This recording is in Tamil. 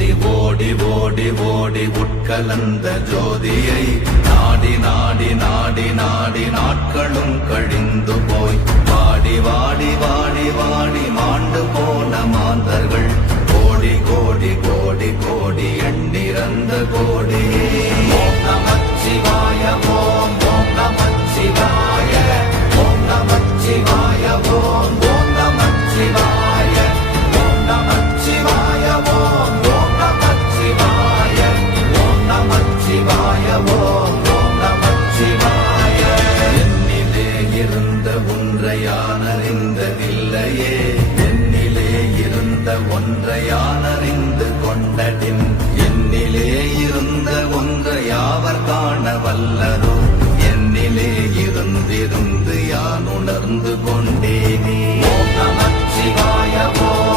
ஓடி ஓடி ஓடி உட்கலந்த ஜோதியை நாடி நாடி நாடி நாடி நாட்களும் கழிந்து போய் வாடி வாடி வாடி வாடி மாண்டு போன மாந்தர்கள் கோடி கோடி கோடி கோடி எண்ணிறந்த கோடி. ஓம் நமச்சிவாய ஓம் ஓம் நமச்சிவாய ஓம் நமச்சிவாய ஓம் ஓம் நமச்சிவாய ஓம் நமச்சிவாய ஓம் ஓம் நமச்சிவாய ஓம் நமச்சிவாய ஓம் ஓம் நமச்சிவாய. என்னிலே இருந்த ஒன்றை யான் அறிந்ததில்லையே, என்னிலே இருந்த ஒன்றை யான் அறிந்து கொண்டடின், என்னிலே இருந்த ஒன்றை யாவர் காண வல்லரோ, என்னிலே இருந்திருந்து யான் உணர்ந்து கொண்டேனே. ஓம் நமச்சிவாய ஓம்